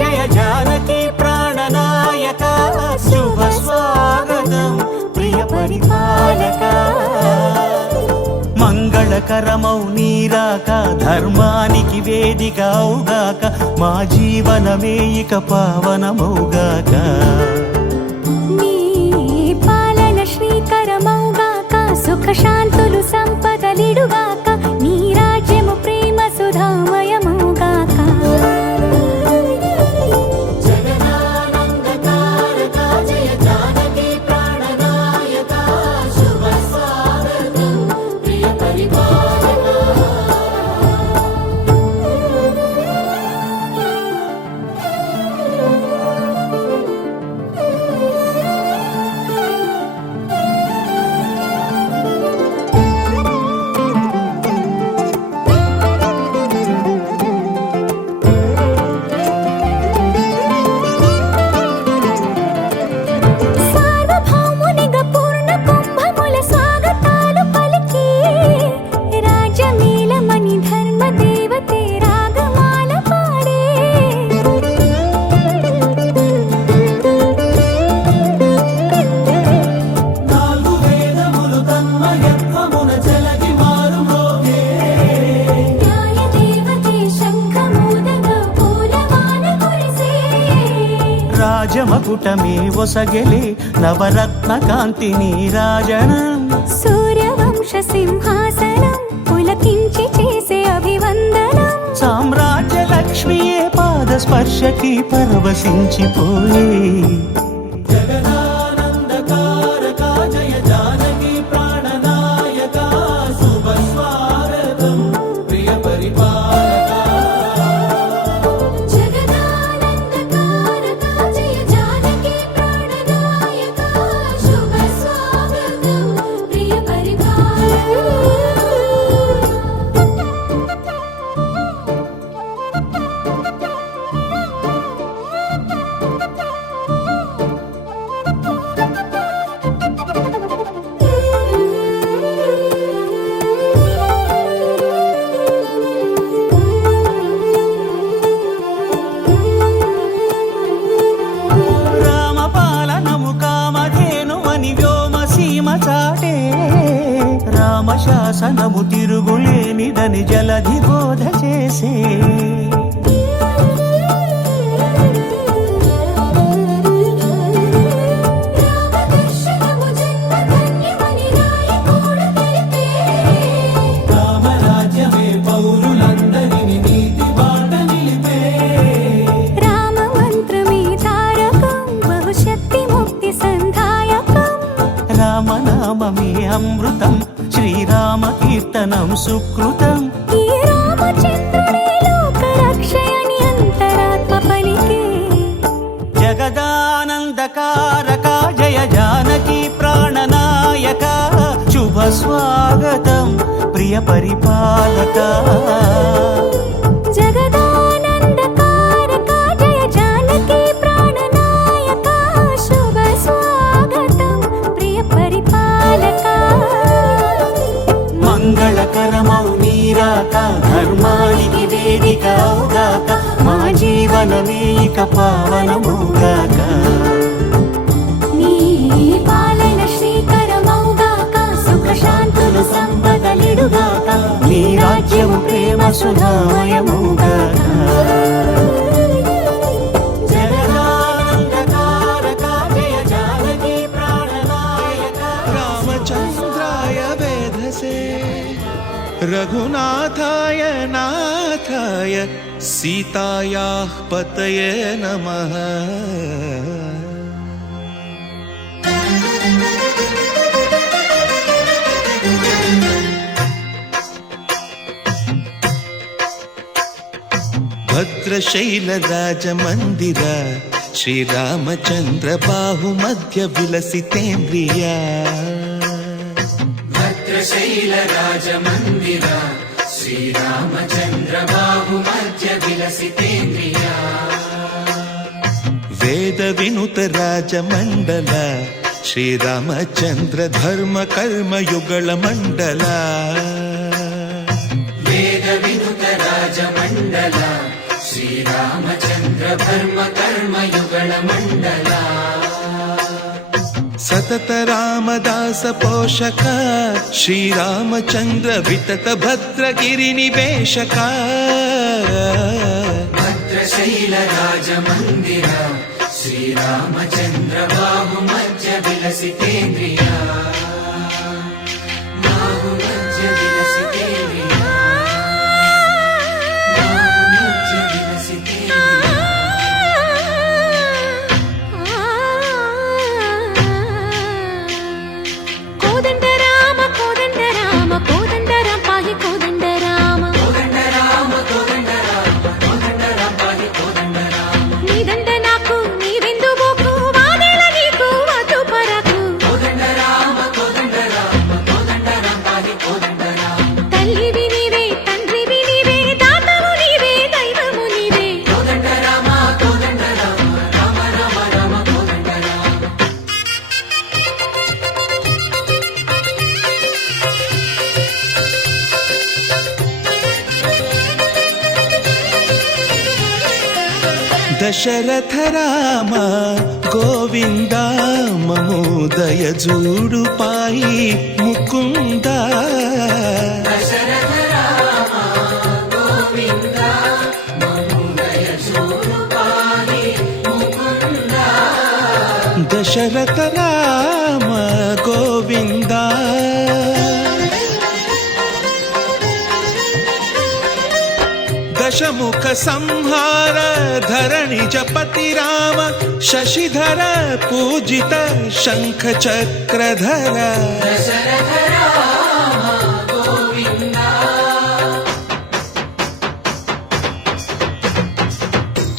जय जानकी प्राणनायक शुभ स्वागतं प्रिय परिपालक మంగళకరమౌ నీరాక ధర్మానికి వేదిక అవుగాక మా జీవనమే ఇక పావనమౌగాక నీ పాలన శ్రీకరమౌగాక సుఖ శాంతులు సంపదలిడుగాక నీ రాజ్యము ప్రేమ సుధామయమౌగాక రాజమకుటమే ఒసగెలే నవరత్న కాంతి నీరాజనం సూర్యవంశ సింహాసనం పులకించి చేసే అభివందనం సామ్రాజ్య లక్ష్మియే పాద స్పర్శకి పరవశించిపోయే జగదానందకారక జయ జానకి ప్రాణనాయక శుభ స్వాగతం ప్రియ పరిపాలక రామశాసనము తిరుగులేనిదని జలధి బోధ చేసే రామరాజ్యమే పౌరులందరినీ నీతి బాట నిలిపే రామ మంత్రమే తారకం బహుశక్తి ముక్తి సంధాయకం రామనామమే అమృతం శ్రీరామ కీర్తనం సుకృతం ఈ రామచంద్రుడే లోక రక్షయని అంతరాత్మ పలికే జగదానందకారక జయ జానకి ప్రాణనాయక శుభ స్వాగతం ప్రియ పరిపాలక జగదానందకారక జయ జానకి ప్రాణనాయక శుభ స్వాగతం ప్రియ పరిపాలక మంగళకరమౌ నీరాక ధర్మానికి వేదిక అవుగాక మా జీవనమే ఇక పావనమౌగాక నీ పాలన శ్రీకరమౌగాక సుఖ శాంతులు సంపదలిడుగాక నీ రాజ్యము ప్రేమ సుధామయమౌగాక జగదానందకారక జయ జానకి ప్రాణనాయక रामचन्द्राय वेधसे रघुनाथाय नाथाय सीतायाः पतये नमः भद्रशैलराजमन्दिर श्रीरामचन्द्र बाहुमध्य विलसितेन्द्रिया भद्रशैलराजमन्दिर श्रीरामचन्द्र बाहुमध्य विलसितेन्द्रिया वेदविनुत राजमण्डल श्रीरामचन्द्र धर्म कर्म युगल मण्डल वेदविनुत राजमण्डल श्री ಶ್ರೀರಾಮಚಂದ್ರ ಧರ್ಮ ಕರ್ಮಯುಗಳ ಮಂಡಲ ಸತತ ರಾಮದಾಸ ಪೋಷಕ ಶ್ರೀರಾಮಚಂದ್ರ ವಿತತ ಭದ್ರಗಿರಿ ನಿವೇಶಕ ಭದ್ರಶೈಲ ರಾಜ ಮಂದಿರ ಶ್ರೀರಾಮಚಂದ್ರ ಬಾಹು ಮಧ್ಯ ವಿಲಸಿತೇಂದ್ರಿಯ ಬಾಹು ಮಧ್ಯ ವಿಲಸಿತೇಂದ್ರಿಯ ಬಾಹು ಮಧ್ಯ ವಿಲಸಿತೇಂದ್ರಿಯ కోదండ రామ కోదండ రామ కోదండ రామ పాహి కోదండ రామ కోదండ రామ కోదండ రామ కోదండ రామ పాహి కోదండ రామ నీదండ నాకు నీవెందు బోకు వాదేల నీకు అటు పరకు కోదండ రామ కోదండ రామ కోదండ రామ పాహి కోదండ రామ తల్లివి నీవే తండ్రివి నీవే దాతవు నీవే దైవము నీవే కోదండ రామ కోదండ రామ రామ రామ రామ కోదండ రామ దశరథ రామ గోవింద మమోదయ జూడు పాయి ముకుంద దశరథ రామ గోవింద మముదయ చూడు పాహి ముకుంద దశరథ రామ గోవింద దశముఖ సంహార ధరణి జపతి రామ శశిధర పూజిత శంఖ చక్రధర దశరథ రామ గోవింద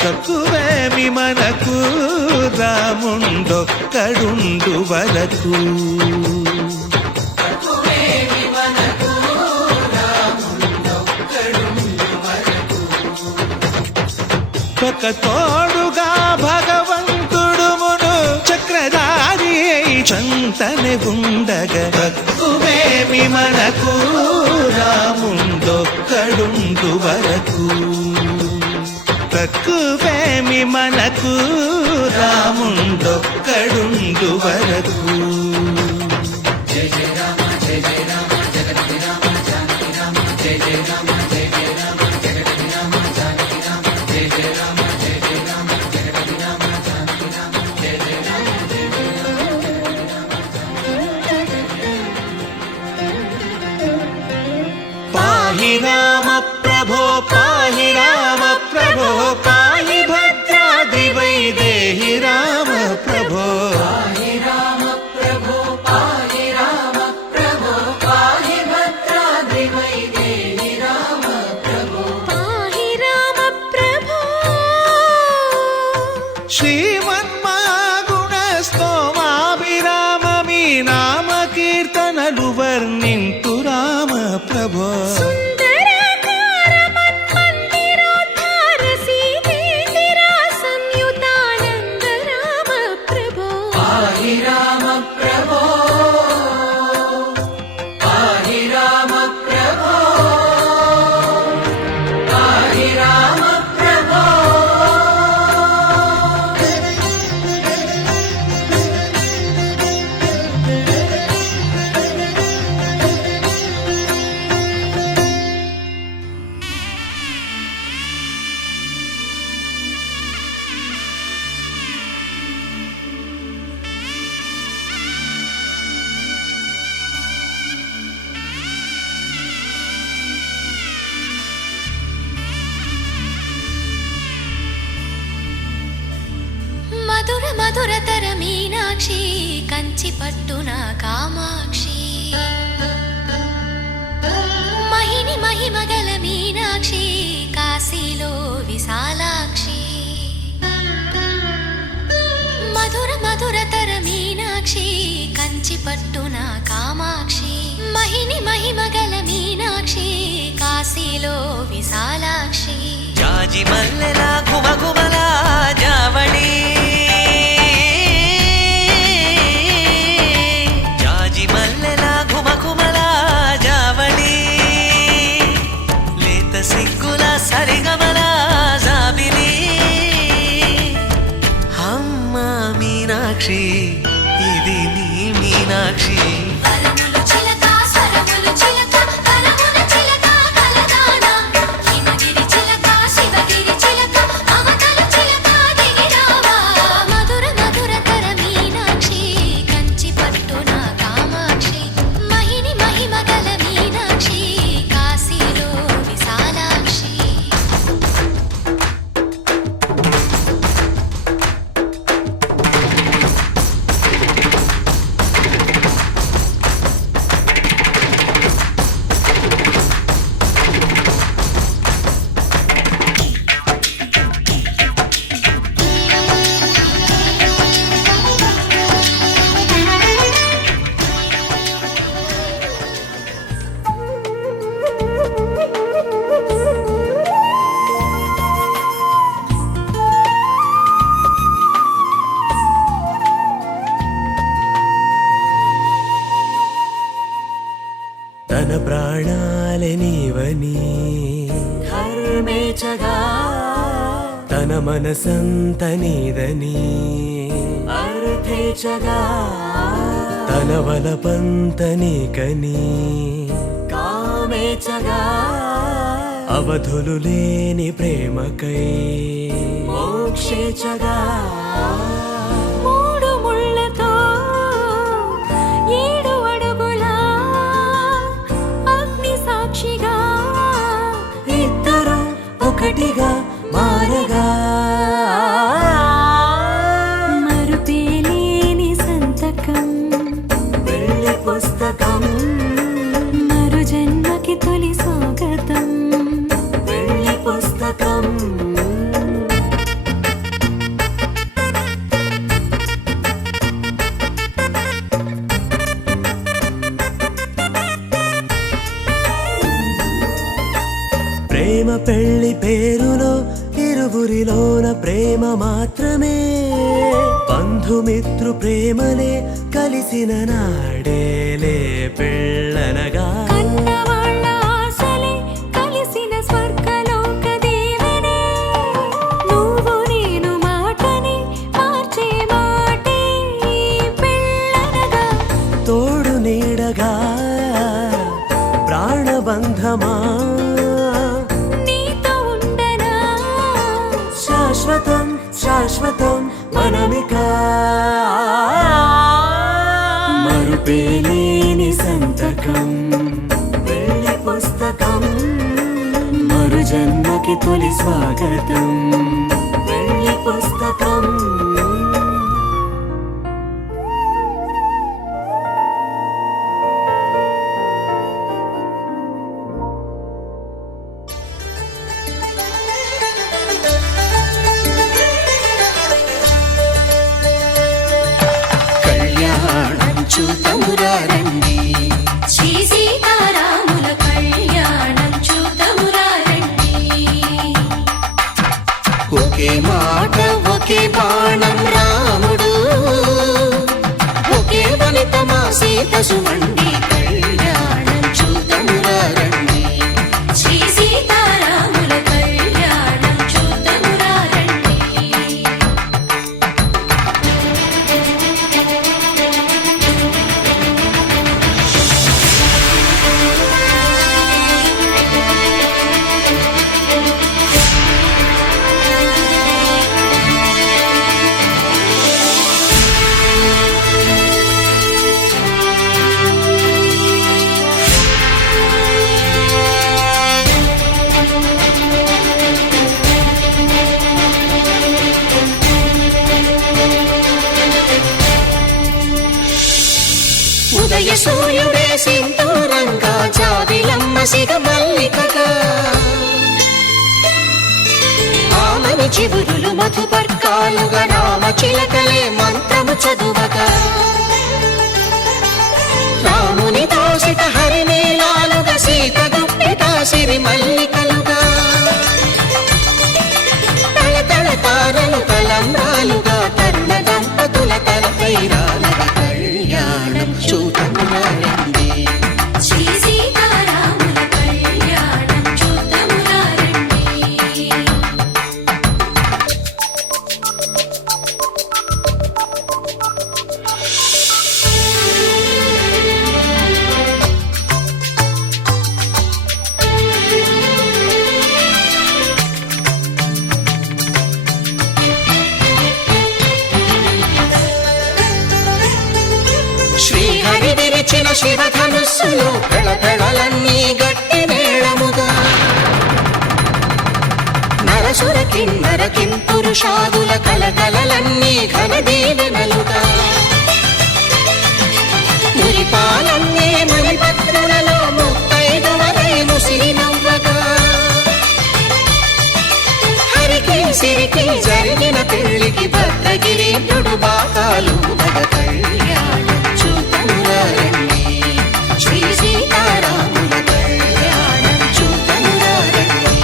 తక్కువేమి మనకు రాముండొక్కడుండు వరకు తక్కువేమి మనకు రాముండొక్కడుండు వరకు ఒక తోడుగా భగవంతుడుమును చక్రధారి చంతనే ఉండగా తక్కువేమి మనకు రాముండొక్కడుండు వరకు తక్కువేమి మనకు రాముండొక్కడుండు వరకు జయ జయ రామ జయ జయ రామ జగతి రామ జానకి రామ జయ జయ రామ జయ జయ రామ జగతి రామ జానకి రామ జయ జయ రామ జయ జయ రామ జగతి రామ జానకి రామ జయ జయ రామ జయ జయ రామ పాహి రామ ప్రభో పాహి రామ ప్రభో పాహి భద్రాద్రి వైదేహి రామ ప్రభో పాహి రామ ప్రభో పాహి రామ ప్రభో పాహి భద్రాద్రి వైదేహి రామ ప్రభో పాహి రామ ప్రభో శ్రీమన్మాగుణ స్తోమాభిరామ మీ నామ కీర్తనలు వర్ణింతు రామ ప్రభో సుందరకార మన్మందిరోద్ధార సీతేందిరా సంయుతానంద రామ ప్రభో పాహి రామ ప్రభో పాహి రామ ప్రభో పాహి రామ ప్రభో మధుర మధురతర మీనాక్షి కంచి పట్టున కామాక్షి మహిని మహిమగల మీనాక్షి కాశీలో విశాలాక్షి మధుర మధురతర మీనాక్షి కంచి పట్టున కామాక్షి మహిని మహిమగల మీనాక్షి కాశీలో విశాలాక్షి జాజి మల్లెల కుమకుమల జావళి జాజి మల్లెల కుమకుమల జావళి లేత సిగ్గుల సరిగమల జాబి అర్థేచగా తన మనసంత నీదని అర్థేచగా తన వలపంత నీకని కామేచగా అవధులు లేని ప్రేమకై మోక్షేచగా మూడు ముళ్ళతో 7 అడుగుల అగ్ని సాక్షిగా ఇద్దరు ఒకటిగా మారగా మరుపేలేని సంతకం వెళ్ళి పుస్తకం మరు జన్మకి తొలి స్వాగతం వెళ్ళి పుస్తకం ప్రేమ పెళ్లి పేరులో ఇరువురిలోన ప్రేమ మాత్రమే బంధుమిత్రు ప్రేమలే కలిసిన నాడేలే పెళ్ళనగా కన్నవాళ్ళ ఆశలే కలిసిన స్వర్గలోక దీవెనే నువ్వు నేను మాటని మార్చే మాటే పెళ్ళనగా తోడు నీడగా ప్రాణబంధమా నీతో ఉండనా శాశ్వతం శాశ్వతం మనమిక మరుపేలేని సంతకం వెళ్ళి పుస్తకం మరు జన్మకి తొలి స్వాగతం వెళ్ళి పుస్తకం కళ్యాణం చూతమురారండి శ్రీ సీతారాముల కళ్యాణం చూతమురా రండి ఒకే మాట ఒకే బాణం రాముడు ఒకే వనిత మా సీత సుమండి కళ్యాణం చూతమురారండి శ్రీ సీతారాముల కళ్యాణం చూతమురా రండి ఉదయ సూర్యుడే సింధూరంగా జాబిలమ్మ సిగ మల్లికగా ఆమని చివురులు మధుపర్కాలుగా రామ చిలకలే మంత్రము చదువగా రాముని దోసిట హరినీలాలుగా సీత గుప్పిట సిరి మల్లికలుగా తళతళ తారలు తలంబ్రాలుగా తరుణ దంపతుల తలపైరాలుగా కళ్యాణం చూతమురారండి శ్రీ సీతారాముల కళ్యాణం చూతమురా రండి శ్రీహరి విరిచిన శివధనుస్సులు పెళపెళలన్నీ గట్టి మేళముగా నరసుర కిన్నర కింపురుషాదుల కలకలలన్నీ ఘన దీవెనలుగా మురిపాలన్నీ మణిపత్రులలో ముత్తైదువలై ముసిరి నవ్వగా హరికి సిరికి జరిగిన పెళ్లికి భద్రగిరీంద్రుడు బాకాలు మగ కళ్యాణం చూతమురారండి శ్రీ సీతారాముల కళ్యాణం చూతమురారండి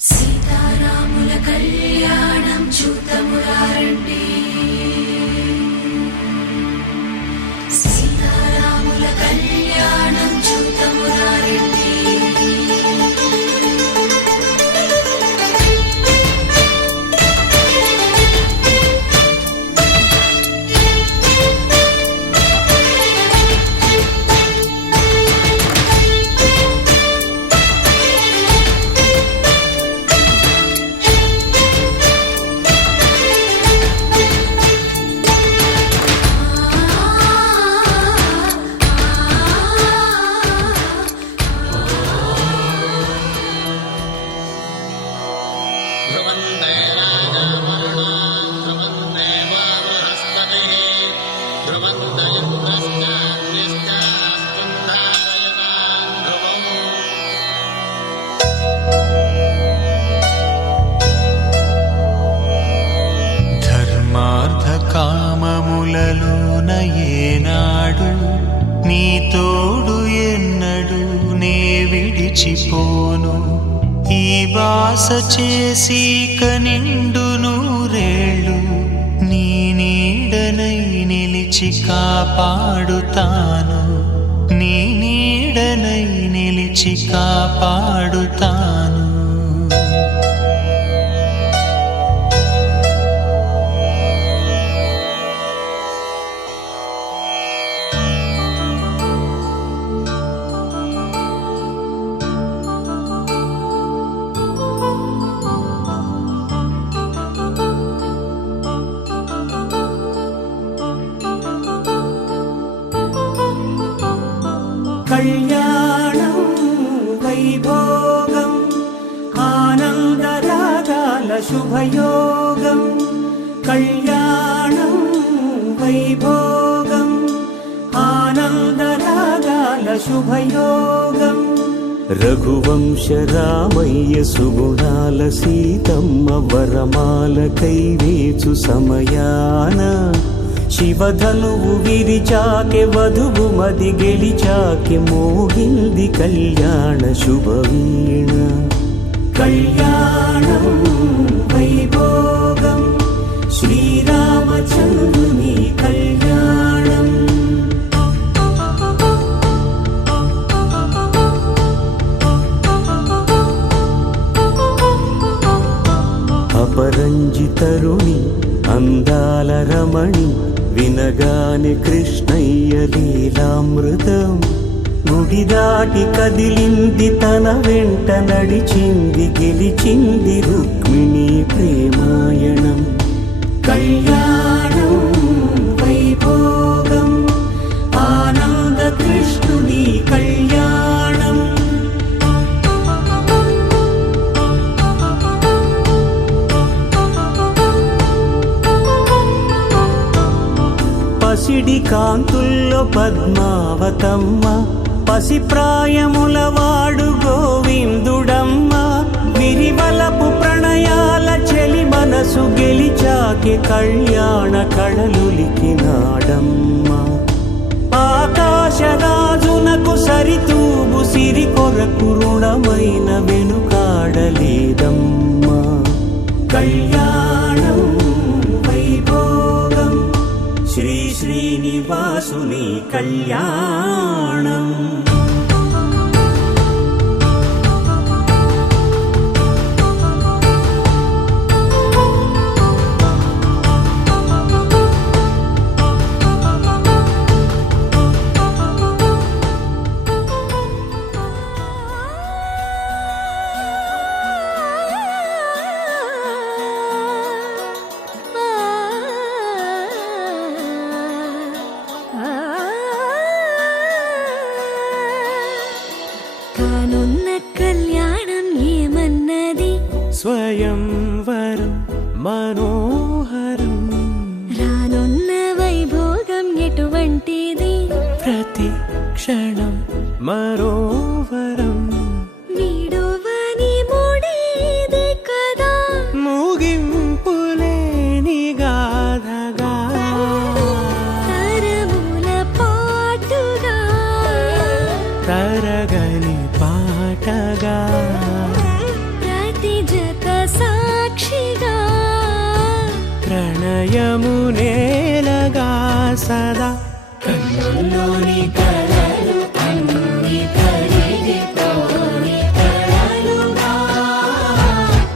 సీతారాముల కళ్యాణం చూతమురా రండి సీతారాముల కళ్యాణం చూతమురా విడిచిపోను ఈ బాస చేసి కనిండు నూరేళ్ళు నీ నీడనై నిలిచి కాపాడుతాను నీ నీడనై నిలిచి కాపాడుతాను కళ్యాణం వైభోగం ఆనందరాగాల శుభయోగం కళ్యాణం వైభోగం ఆనందరాగాల శుభయోగం రఘువంశ రామయ్య సుగుణాల సీతమ్మ వరమాల కైవేచు సమయాన శివధనువు విరిచాకె వధువు మది గెలిచాకె మోగింది కళ్యాణ శుభవీణ కళ్యాణం వైభోగం శ్రీరామచంద్రుని కళ్యాణం అపరంజి తరుణి అందాల రమణి వినగానే కృష్ణయ్య లీలామృతం గుడి దాటి కదిలింది తన వెంట నడిచింది గెలిచింది రుక్మిణి ప్రేమాయణం కళ్యాణం వైభోగం ఆనంద కృష్ణుని కళ్యాణం పసిడి కాంతుల్లో పద్మావతమ్మ పసిప్రాయముల వాడు గోవిందుడమ్మ విరివలపు ప్రణయాల చెలి మనసు గెలిచాకె కళ్యాణ కళలులికినాడమ్మ ఆకాశరాజునకు సరితూగు సిరి కొరకు రుణమైన వెనుకాడలేదమ్మ కళ్యాణం వైభోగం శ్రీ శ్రీనివాసుని కళ్యాణం కానున్న కళ్యాణం ఏమన్నది స్వయంవరం మనోహరం రానున్న వైభోగం ఎటువంటిది ప్రతి క్షణం మరోవరం వీడువని ముడిది కదా ముగింపులేని గాథగా తరముల పాటుగా తరగని పాటగా ప్రతి జత సాక్షిగా ప్రణయము నేలగా సదా కన్నుల్లోని కలలు అన్ని కరిగిపోని కలలుగా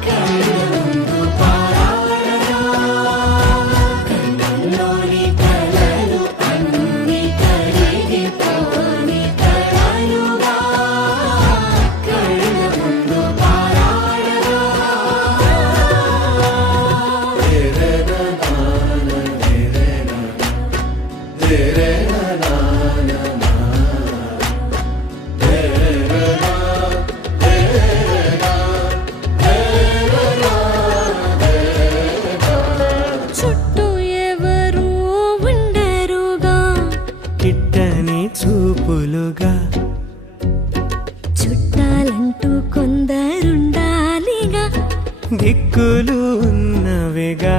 కళ్ళుందు పారాడగా కన్నుల్లోని కలలు అన్ని కరిగిపోని కలలుగా కళ్ళుందు పారాడగా చుట్టూ ఎవరు ఉండరుగా కిట్టని చూపులుగా చుట్టాలంటూ కొందరుండాలిగా దిక్కులు ఉన్నవిగా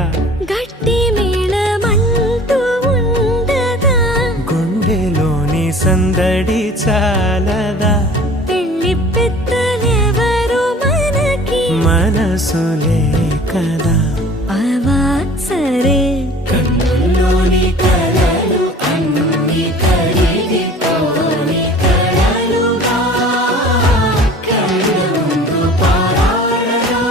గట్టి మేళమంటూ ఉండగా గుండెలోని సందడి చాలదా పెళ్లి పెద్ద మనసులే కదా అవా సరే కన్నుల్లోని కలలు అన్ని కరిగిపోని కలలుగా కళ్ళ ముందు పారాడగా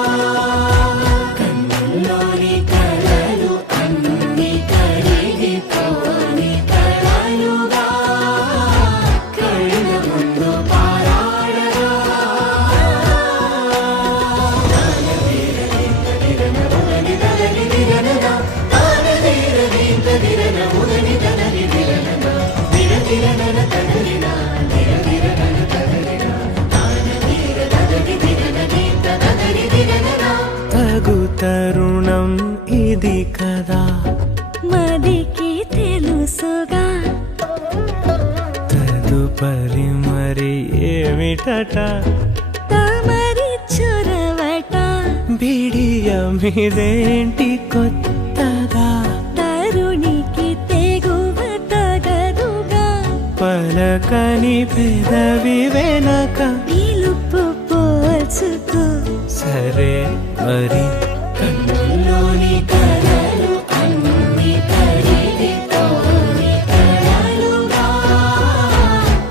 కన్నుల్లోని కలలు అన్ని కరిగిపోని కలలుగా కళ్ళ ముందు పారాడగా తగు తరుణం ఇది కదా మదికి తెలుసుగా తదుపరి మరి ఏమిటట తమరి చొరవట బిడియమిదేంటి కొత్తగా తరుణికి తెగువ తగదుగా పలకని పెదవి వెనక పిలుపు పోల్చుకో సరే మరి కన్నుల్లోని కలలు అన్ని కరిగిపోని కలలుగా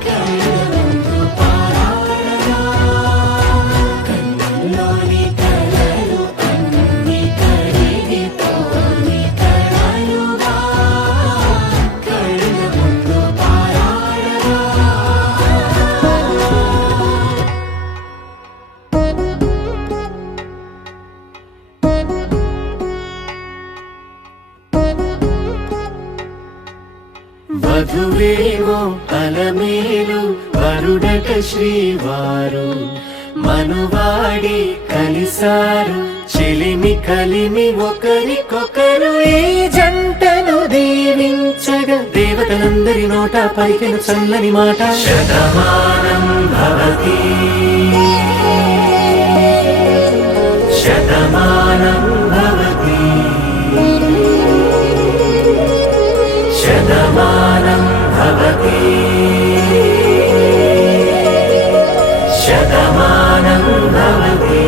కళ్ళ ముందు పారాడగా కన్నుల్లోని కలలు అన్ని కరిగిపోని కలలుగా కళ్ళ ముందు పారాడగా వధువేమో అలమేలు వరుడట శ్రీవారు మనువాడి కలిసారు చెలిమి కలిమి ఒకరికొకరు ఈ జంటను దీవించగా దేవతలందరి నోట పలికెను చల్లని మాట శతమానం భవతి శతమానం భవతి శతమానం భవతి శతమానం భవతి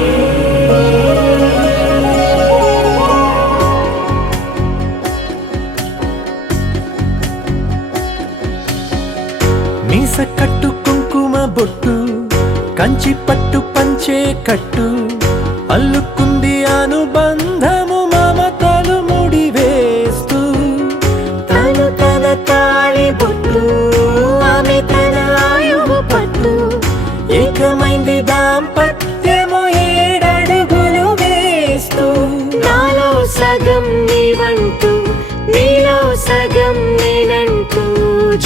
మీస కట్టు కుంకుమ బొట్టు కంచి పట్టు పంచే కట్టు అల్లుకుంది అనుబంధము మమతలు ముడివేస్తూ తను తన తాళి బొట్టు ఆమె తన ఆయువు పట్టు ఏకమైంది దాంపత్యము ఏడడుగులు వేస్తూ నాలో సగం నీవంటూ నీలో సగం నేనంటూ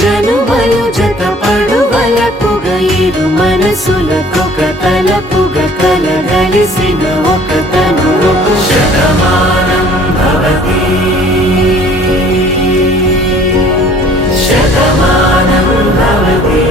జనుమలు జతపడువలపుగ ఇరు మనసులకొక తలపుగ కలగలిసిన ఒక తను శతమానం భవతి శతమానం భవతి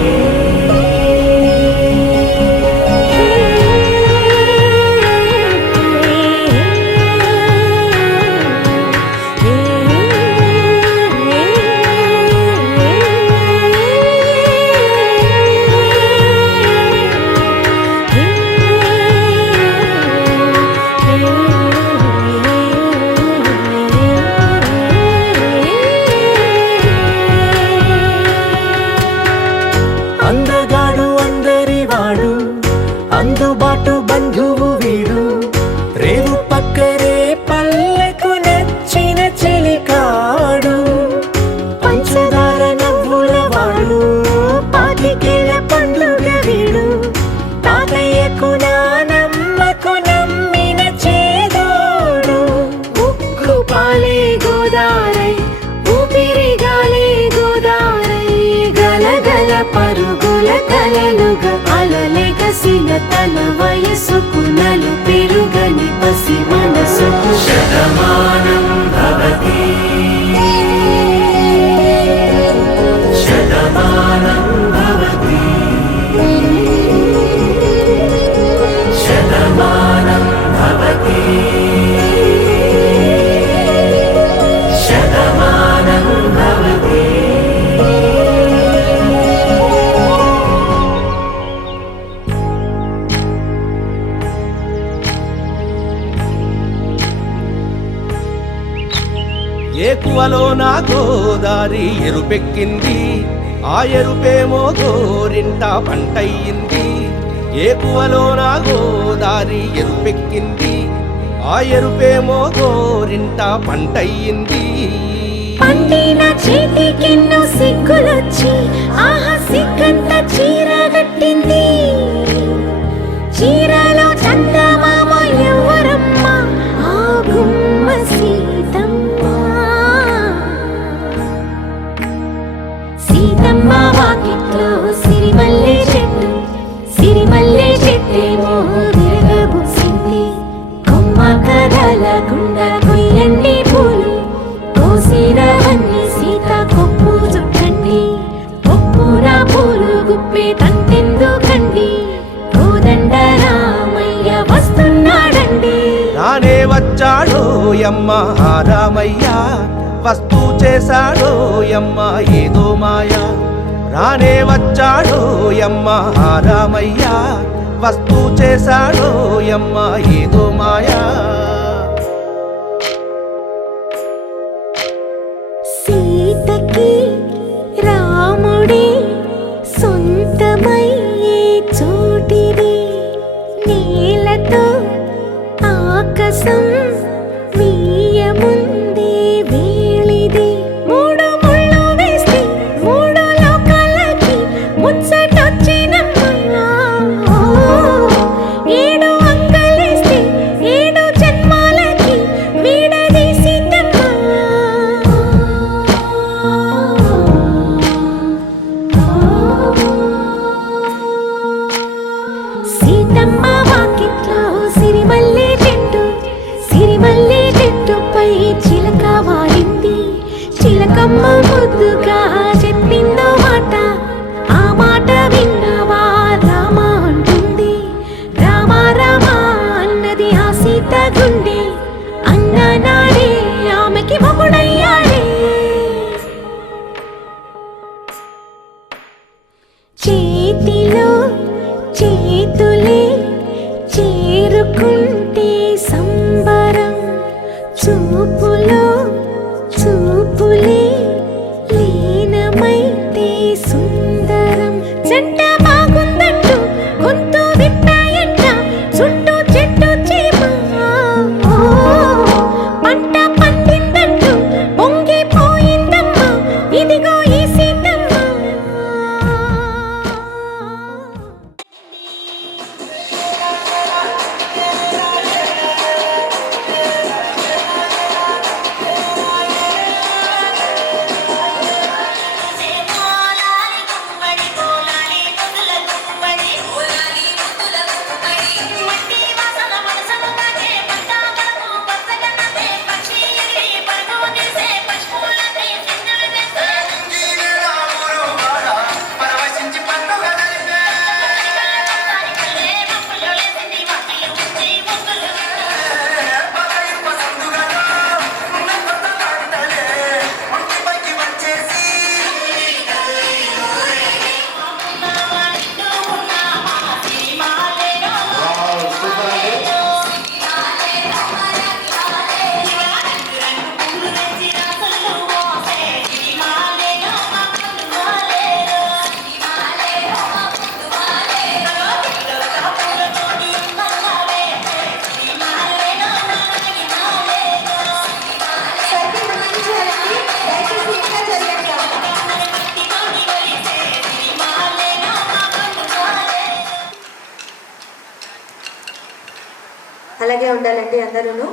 అందగాడు అందరి వాడు అందుబాటు బంధువు వీడు రేవు పక్కరే పల్లెకు నచ్చిన చెలికాడు పంచదార నవ్వుల వాడు పాతికేల పండుగ వీడు తాతయ్యకు నానమ్మకు నమ్మిన చేదోడు ఉక్కు పాలే గోదారై ఊపిరి గాలే గోదారై గలగల పరుగుల కలలుగా అలలెగసిన తన వయసుకు నలు పెరుగని పసి మనసుకు శతమానం భవతి శతమానం భవతి శతమానం భవతి శతమానం భవతి ఏకువలో నా గోదారి ఎరుపెక్కింది, ఆ ఎరుపేమో గోరింట పంటయ్యింది. ఏకువలో నా గోదారి ఎరుపెక్కింది, ఆ ఎరుపేమో గోరింట పంటయ్యింది. పండిన చేతికెన్నో సిగ్గులొచ్చి ఆహా సిగ్గంత చీర కట్టింది. చీరలో చందమామ ఎవరమ్మ, ఆ గుమ్మ సీతమ్మ. సీతమ్మ వాకిట్లో సిరిమల్లె చెట్టు, సిరిమల్లె చెట్టేమో విరగబూసింది. కొమ్మ కదలకుండా కొయ్యండి పూలు, కోసిరవన్నీ సీత కొప్పు చుట్టండి. కొప్పున పూలు గుప్పే తంతెందుకండి, కోదండ రామయ్య వస్తున్నాడండి. రానే వచ్చాడో యమ్మ రామయ్య, వస్తూ చేశాడో యమ్మ ఏదో మాయా. రానే వచ్చాడో యమ్మ రామయ్య, వస్తూ చేశాడో యమ్మ ఏదో మాయా. సీతకి రాముడే సొంతమయ్యే చోటిది, నేలతో ఆకాశం వీయముందే వేళిది. మూడు ముళ్ళు వేస్తే మూడు లోకాలకి ముచ్చటొచ్చినమ్మా. ఏడు అంగలేస్తే ఏడు జన్మాలకి వీడదీసిద్దమ్మా. సీతమ్మ వాకిట్లో సిరిమల్లె చెట్టు, సిరిమల్లె చెట్టుపై చిలక వాలింది. చిలకమ్మ ముద్దుగా చెప్పిందో మాట, ఆ మాట విన్నవా రామ అంటుంది. రామ రామ అన్నది ఆ సీత గుండె, అన్న నాడే ఆమెకి మొగుడయ్యాడే. చేతిలో చేతులే చేరుకుంటే సంబరం, చూపులో చూపులే లీనమైతే సుందరం. జంట బాగుందంటూ గొంతు విప్పాయంట చుట్టూ చెట్టు చీమ. పంట పండిందంటూ పొంగిపోయిందమ్మా, ఇదిగో ఈ సీతమ్మ. అలాగే ఉండాలండి అందరూను.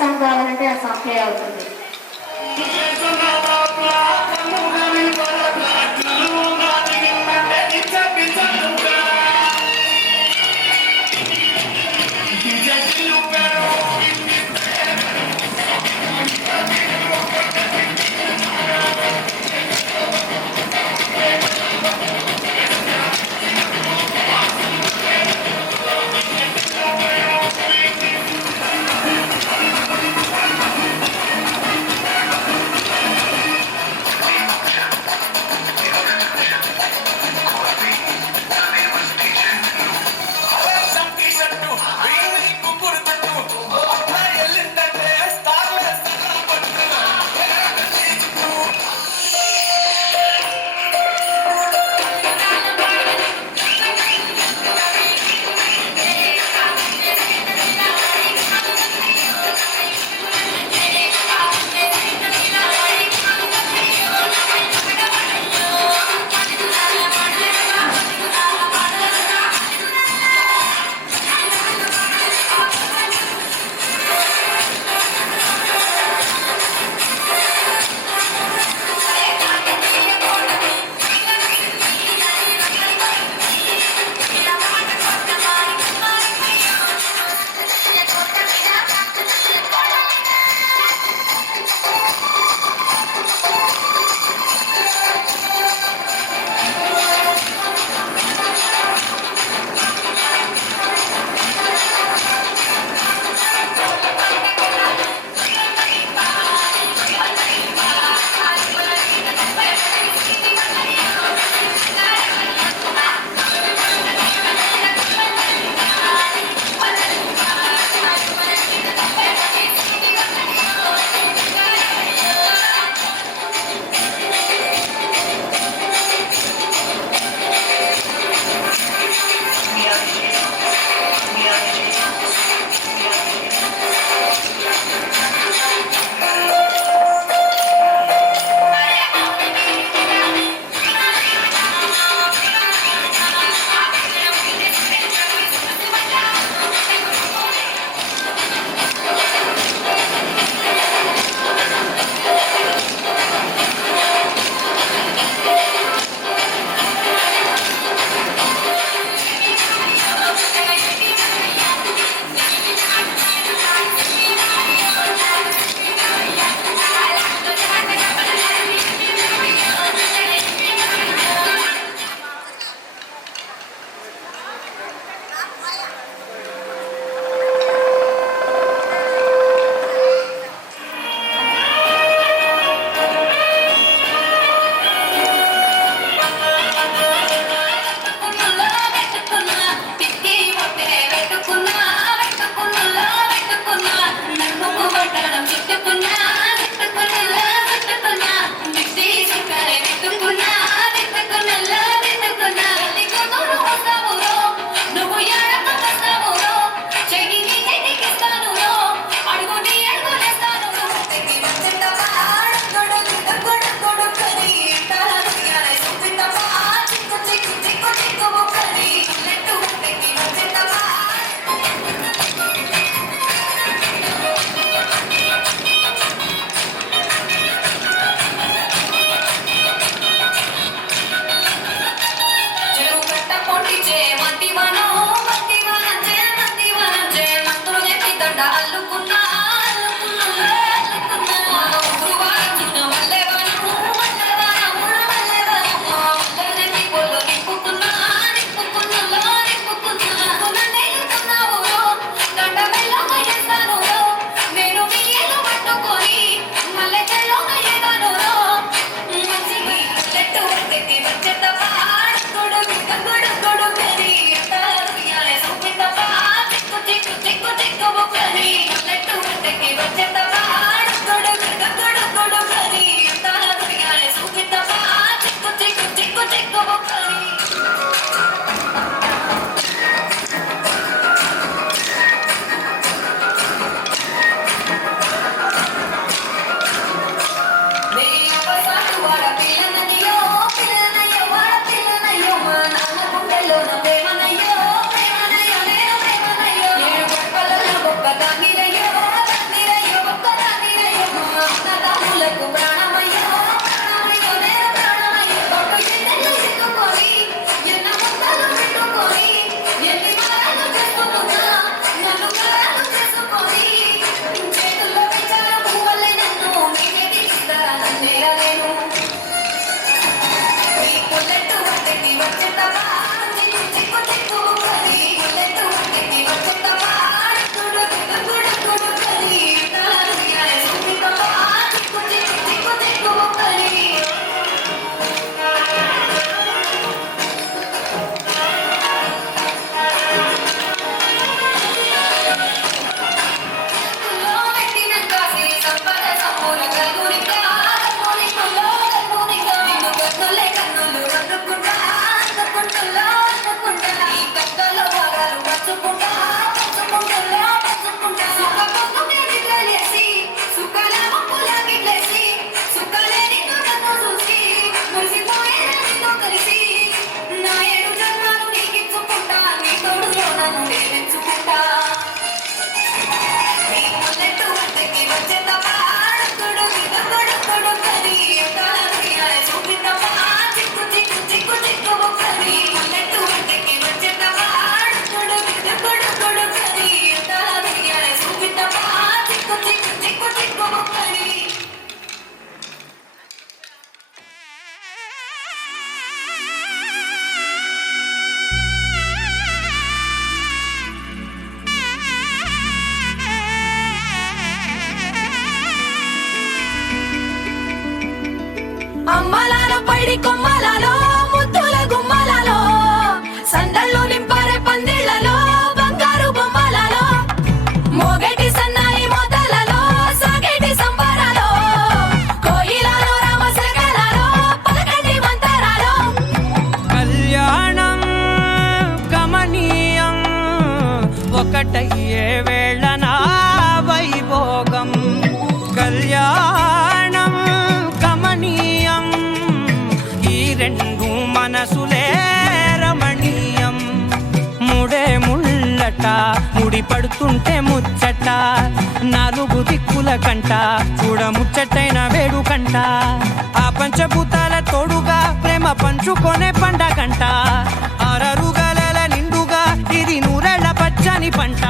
సాంగ్ కావాలంటే ఆ సాంగ్ ప్లే అవుతుంది. ఒక్కటయ్యే వేళ నా వైభోగం కళ్యాణం కమనీయం ఈ రెండు మనసులే రమణీయం ముడే ముళ్ళట ముడి పడుతుంటే ముచ్చట నాలుగు దిక్కుల కంట చూడ ముచ్చటైన వేడుకంట ఆ పంచభూతాల తోడుగా ప్రేమ పంచుకొనే పండగంట ఆరరుగల నిండుగా ఇది నూరెళ్ళ పచ్చని పంట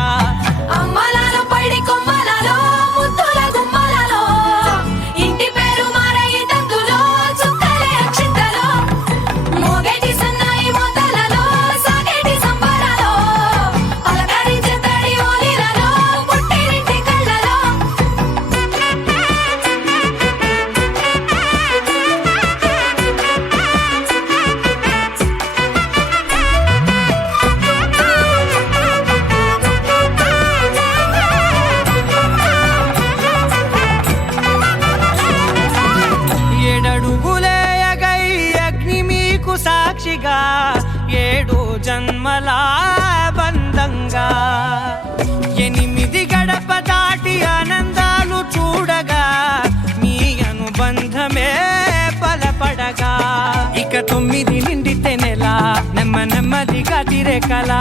అమ్మలాలో పడి కొమ్మలలో ముద్దుల గుమ్మలలో ఇంటి పేరు మారయి తందులో చుక్కలే అక్షింతలో మోగేటి సన్నాయి మోతలలో సాగేటి సంబరాలో పలకరించే తడి ఓలిలలో పుట్టినింటి కళ్ళలో ఏడడుగులేయగై అగ్ని మీకు సాక్షిగా ఏడు జన్మల బంధంగా 8 గడప దాటి ఆనందాలు చూడగా మీ అనుబంధమే బలపడగా ఇక 9 నిండితే నెల నెమ్మదిగా తిరేకల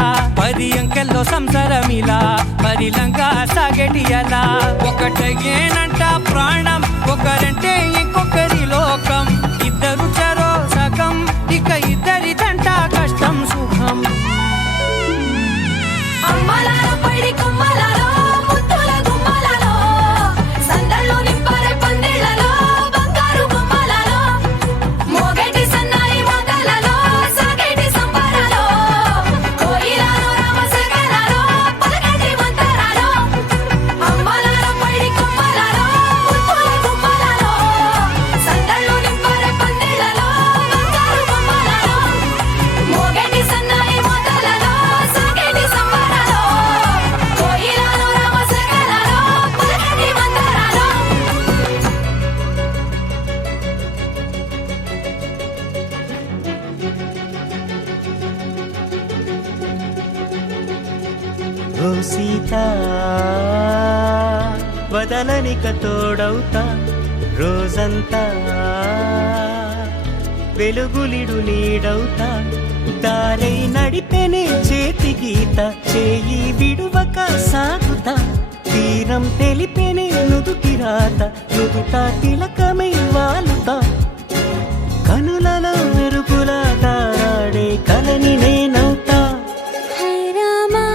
10 అంకెల్లో సంసారమిలా పరిలంగా సాగటి అలా ఒకటేనంట ప్రాణం ఒకరంటే ఇంకొకరి లోకం ఇద్దరు చరో సగం ఇక ఇద్దరిదంట కష్టం సుఖం అమ్మలాలో పడి కొమ్మలలో ముద్దుల గుమ్మలలో సందళ్ళు నింపరే పందిళ్ళలో బంగారు గుమ్మలలో మోగేటి సన్నాయి మోతలలో సాగేటి సంబరాలో కోయిలలో రామసగలలో పలకటి మంతరాలో అమ్మలాలో పడి కొమ్మలలో ముద్దుల గుమ్మలలో సందళ్ళు నింపరే పందిళ్ళలో బంగారు గుమ్మలలో మోగేటి సన్నాయి మోతలలో సాగేటి సంబరాలో కోయిలలో రామసగలలో పలకటి మంతరాలో ఓ సీత వదలనిక తోడవుతా రోజంతా వెలుగులిడు నీడవుతా దారై నడిపెనే చేతి గీత చేయి విడువక సాగుతా తీరం తెలిపెనే నుదుటి రాత నుదుట తిలకమై వాలుతా కనులలో మెరుగుల తారాడే కలని నేనవుతా హై రామా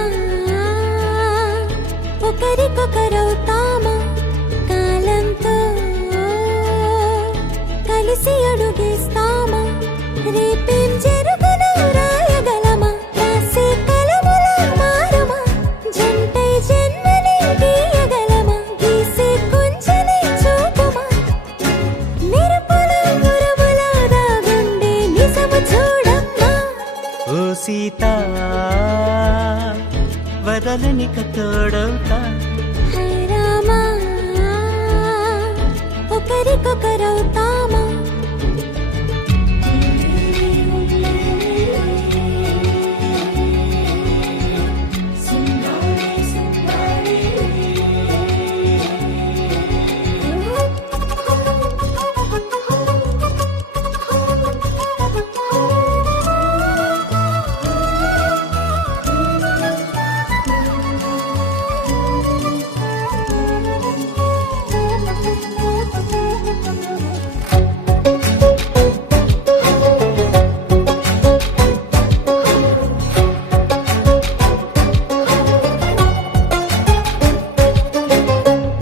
ఒకరికొకరవుతామా కాలంతో కలిసి అడుగేస్తామా రేపేం జరుగునో రాయగలమా రాసే కలముల మారమా జంటై జన్మని గీయగలమా గీసే కొంచెనే చూపుమా మెరుపుల మురముల దాగుండే నిజము చూడమ్మా ఓ సీత వదలనిక తోడవుతా హై రామా ఒకరికొకరవుతామా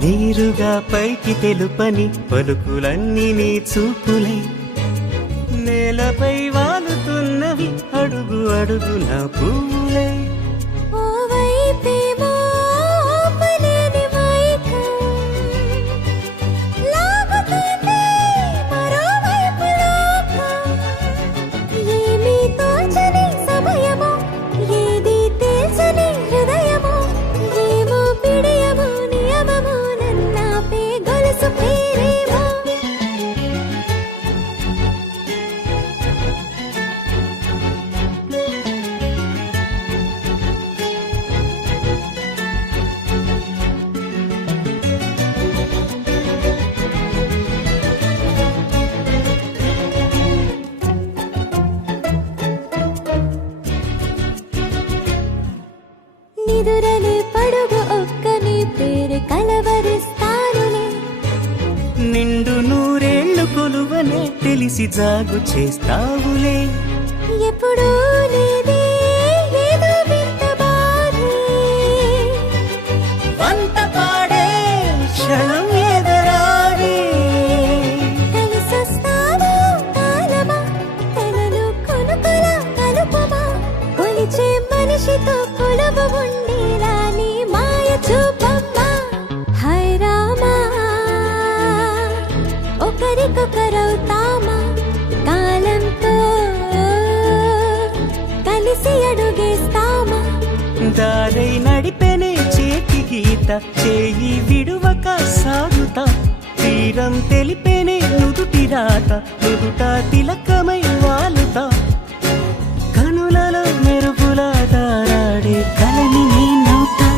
నీరుగా పైకి తెలుపని పలుకులన్నీ నీ చూపులై నేలపై వాలుతున్నవి అడుగు అడుగున పువ్వులై ఓ వైపేమో ఆపలేని మైకం లాగుతుంది మరోవైపు లోకం ఏమీ తోచని సమయమో ఏది తేల్చని హృదయమో ఏమో పిడియమో నియమమో నన్నాపే గొలుసు పేరేమో తెలిసి జాగు చేస్తావులే. ఎప్పుడూ లేదే ఏదో వింత బాధే, వంత పాడే క్షణం ఎదురాడే. కలిసొస్తావా కాలమా, తనలో కొనుకల కలుపమా, కొలిచే మనిషితో కొలువు ఉండేలా నీ మాయ చూపమ్మా. హై రామా, ఒకరికొకరవుతామా, కాలంతో కలిసి అడుగేస్తామా. దారై నడిపెనే చేతి గీత, చేయి విడువక సాగుతా. తీరం తెలిపెనే నుదుటి రాత, నుదుట తిలకమై వాలుతా. కనులలో మెరుపులా తారాడే కలని నేనవుతా.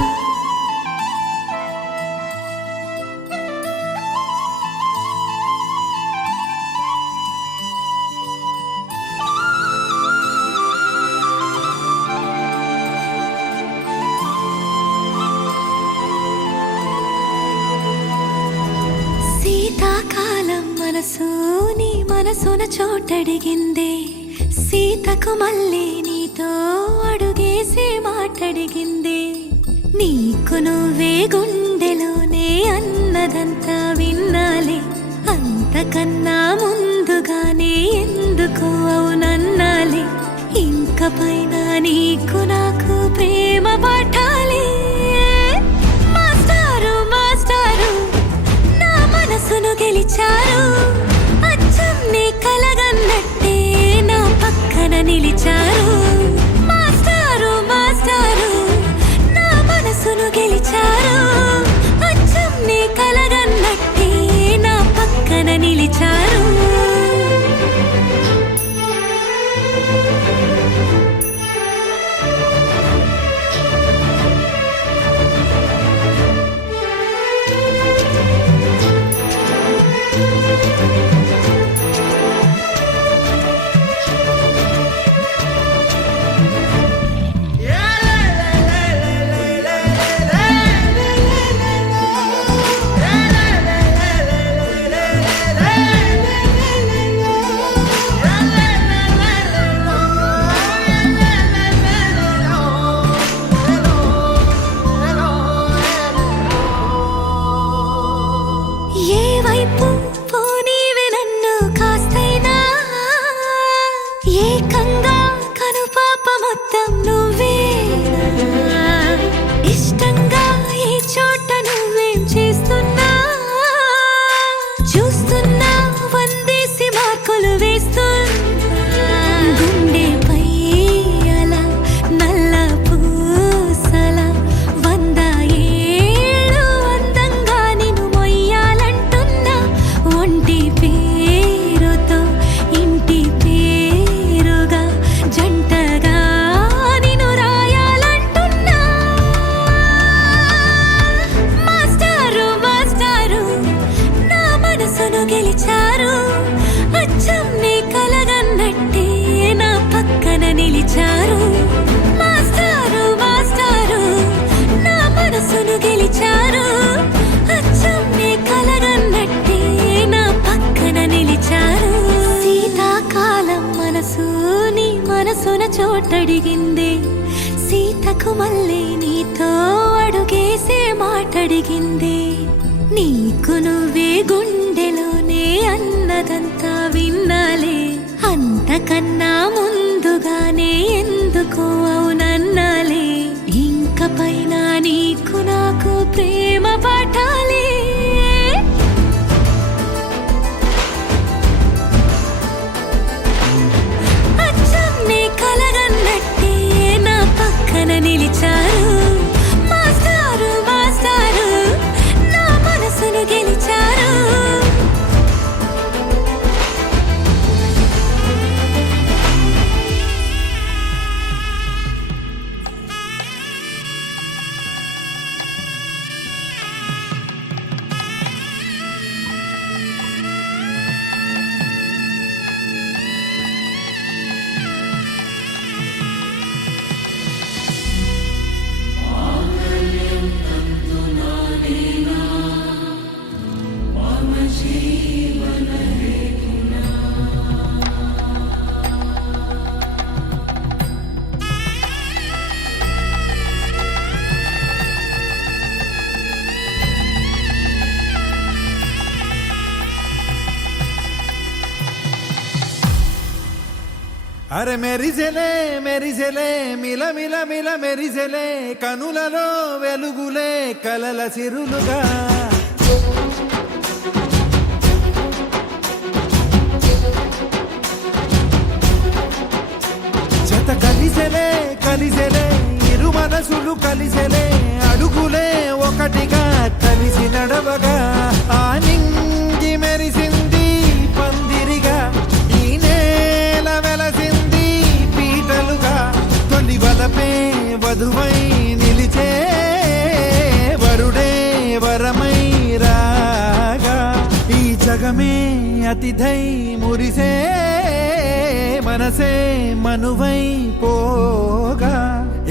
శీతాకాలం మనసు నీ మనసున చోటడిగిందే, సీతకు మళ్ళీ నీతో అడుగేసి మాటడిగిందే. నీకు నువ్వే గుండెలోనే అన్నదంతా విన్నాలే, అంతకన్నా ముందుగానే ఎందుకు అవునన్నాలే. ఇంక పైన నీకు నాకు ప్రేమ పాఠాలే. మాస్టారు మాస్టారు నా మనసును గెలిచారు, అచ్చం నీ కలగన్నట్టే నా పక్కన నిలిచారు. మాస్టారు మాస్టారు నా మనసును గెలిచారు, అచ్చం నీ కలగన్నట్టే నా పక్కన నిలిచారు. ఏ వైపు పోనీవే నన్ను కాస్తైనా, ఏకంగా కనుపాప మొత్తం నువ్వేనా. ఇష్టంగా ఈ చోట నువ్వేం చేస్తున్నా, చూస్తున్నా వందేసి మార్కులు వేస్తున్నా. గుండెపై అలా నల్ల పూసలా 100 ఏళ్ళు అందంగా నిన్ను మొయ్యాలంటున్నా. ఒంటి పేరుతో ఇంటి పేరుగా జంటగా నిన్ను రాయాలంటున్నా. మాస్టారు మాస్టారు నా మనసును గెలిచారు, అచ్చం నీ కలగన్నట్టే నా పక్కన నిలిచారు. మాస్టారు మాస్టారు నా మనసును గెలిచారు, అచ్చం నీ కలగన్నట్టే నా పక్కన నిలిచారు. శీతాకాలం మనసు నీ మనసున చోటడిగిందే, సీతకు మళ్ళీ నీతో అడుగేసే మాటడిగిందే. నీకు నువ్వే గుండెలోనే అన్నదంతా విన్నాలే, అంతకన్నా ముందుగానే ఎందుకు అవునన్నాలే. ఇంక పైన నీకు నాకు ప్రేమ పాఠాలే. అచ్చం నీ కలగన్నట్టే నా పక్కన నిలిచారు. మాస్టారు మాస్టారు నా మనసును గెలిచారు. అరే మెరిసెలే మెరిసెలే మిల మిల మిల మెరిసెలే కనులలో వెలుగులే కలల సిరులుగా జత కలిసెలే కలిసెలే ఇరు మనసులు కలిసెలే అడుగులే ఒకటిగా కలిసి నడవగా ఆ నింగి మెరిసింది పందిరిగా ఈ నేల వెలసింది పీటలుగా తొలి వలపే వధువై నిలిచే వరుడే వరమై రాగా ఈ జగమే అతిథై మురిసే మనసే మనువై పోగా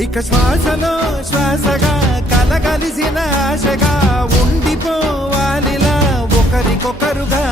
ఇక శ్వాసలో శ్వాసగా కలగలిసిన ఆశగా ఉండిపోవాలిలా ఒకరికొకరుగా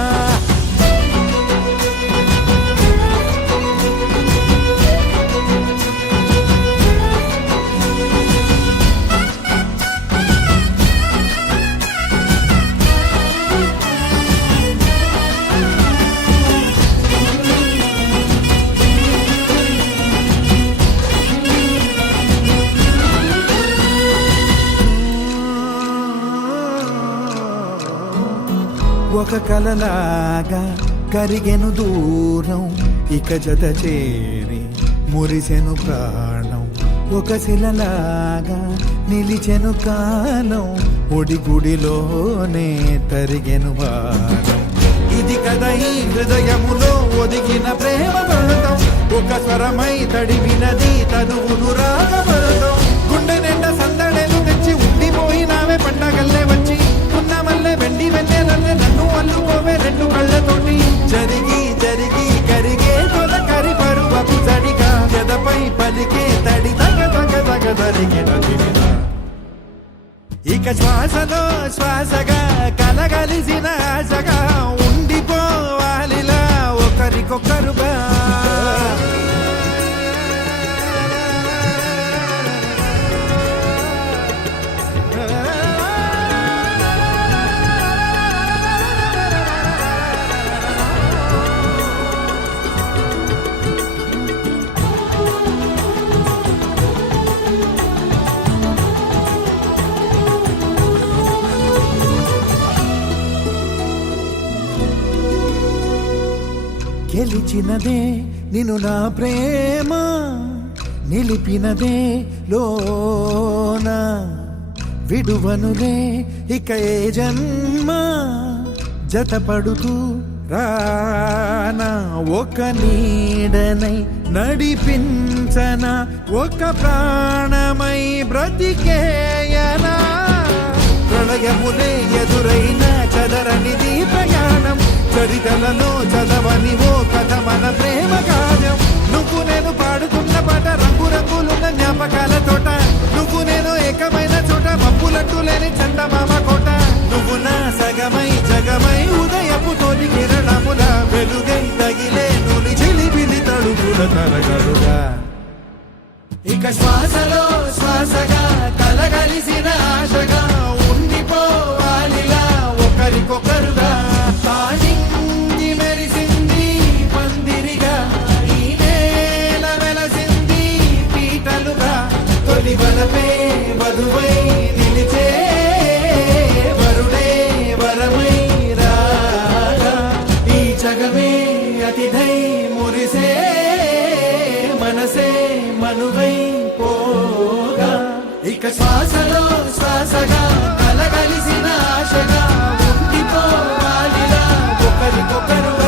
ఒక కలలాగా కరిగెను దూరం ఇక జత చేరి మురిసెను ప్రాణం ఒక శిలలాగా నిలిచెను కాలం ఒడిగుడిలోనే తరిగెను వారం ఇది కదా ఈ హృదయములో ఒదిగిన ప్రేమ బంధం ఒక స్వరమై తడివినది తనువును రాగబంధం గుండె నిండా సందడేలు తెచ్చి ఉండిపోయినావే పండగల్లే వచ్చి ఉన్న మల్లె వెండి వెన్నెలల్లే నన్ను అల్లుకోవే రెండు కళ్ళతోటి జరిగి జరిగి కరిగే తొల కరి పరువపు జడిగా ఎదపై పలికే తడి తగ తగ తగ తరిగిన ఇక శ్వాసలో శ్వాసగా కలగలిసిన ఆశగా ఉండిపోవాలిలా ఒకరికొకరుగా గెలిచినదే నిన్ను నా ప్రేమ నిలిపినదే లోన విడువనులే ఇక ఏ జన్మ జతపడుతూ రానా ఒక నీడనై నడిపించన ఒక ప్రాణమై బ్రతికేయనా ప్రళయములే ఎదురైన చదరనిది ప్రయాణం చరితలలో చదవని ఓ కథ మన ప్రేమ కావ్యం నువ్వు నేను పాడుకున్న పాట రంగు రంగులున్న జ్ఞాపకాల తోట నువ్వు నేను ఏకమైన చోట మబ్బులట్టు లేని చందమామ కోట నువ్వు నా సగమై జగమై ఉదయపు తోలి కిరణముల వెలుగై తగిలే నులి చిలిబిలి తడుపుల తరగలుగా ఇక శ్వాసలో శ్వాసగా కలగలిసిన ఆశగా ఉండిపోవాలిలా ఒకరికొకరుగా ఆ నింగి మెరిసింది పందిరిగా ఈ నేల వెలసింది పీటలుగా తొలి వలపే వధువై నిలిచే వరుడే వరమై రాగా ఈ జగమే అతిథై మురిసే మనసే మనువై పోగా ఇక శ్వాసలో శ్వాసగా కలగలిసిన ఆశగా ఉండిపోవాలిలా ఒకరికొకరుగా